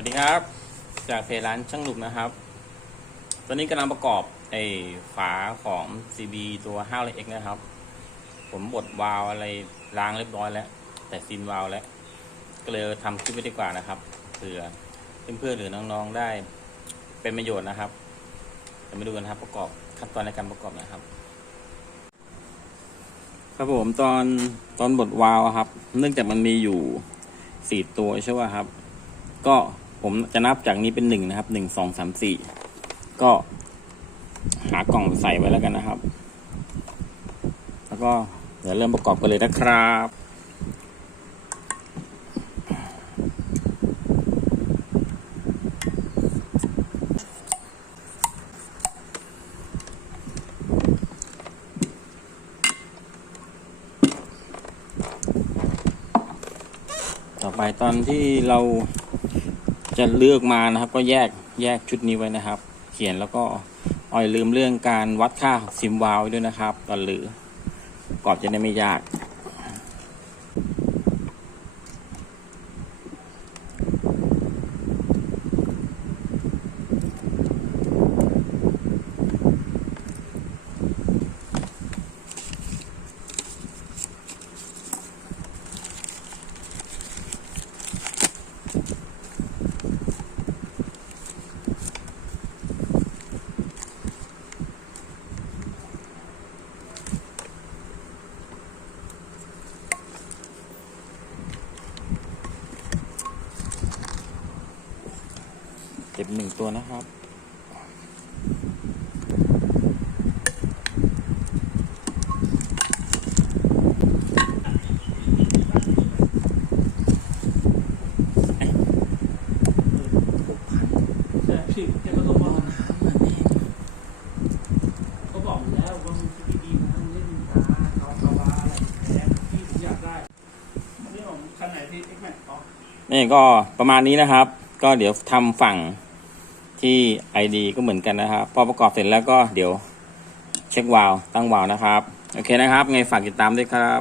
วัสดีครับ จากเพจร้านช่างหนุกนะครับ ตอนนี้กำลังประกอบไอ้ฝาของ CB ตัว5 x นะครับ ผมบดวาล์วอะไรล้างเรียบร้อยแล้ว แต่ซีนวาล์วแล้ว ก็เลยทำคลิปไว้ดีกว่านะครับเผื่อเพื่อนๆหรือน้องๆได้เป็นประโยชน์นะครับจะมาดูกันครับประกอบขั้นตอนในการประกอบนะครับ ครับผมตอนตอนบดวาล์วครับ เนื่องจากมันมีอยู่สี่ตัวใช่ไหมครับก็ ผมจะนับจากนี้เป็นหนึ่งนะครับหนึ่งสองสามสี่ก็หากล่องใส่ไว้แล้วกันนะครับ แล้วก็เดี๋ยวเริ่มประกอบกันเลยนะครับต่อไปตอนที่เรา จะเลือกมานะครับ ก็แยกแยกชุดนี้ไว้นะครับ เขียนแล้วก็อ่อยลืมเรื่องการวัดค่าซิมวาลไว้ด้วยนะครับตอนหรือ กรอบจะได้ไม่ยาก ก็บหนึ่งตัวนะครับ แต่ผิดแต่ก็ต้องบอกนะเขาบอกอยู่แล้วว่ามันคิดดีๆนะมันเล่นตาเขาคาวาอะไรแท้ที่ผมอยากได้อันนี้ของคันไหนที่ X Max อ๋อนี่ก็ประมาณนี้นะครับ ก็เดี๋ยวทำฝั่ง ที่ ID ก็เหมือนกันนะครับ พอประกอบเสร็จแล้วก็เดี๋ยวเช็ควาล์วตั้งวาล์วนะครับ โอเคนะครับ ไงฝากติดตามด้วยครับ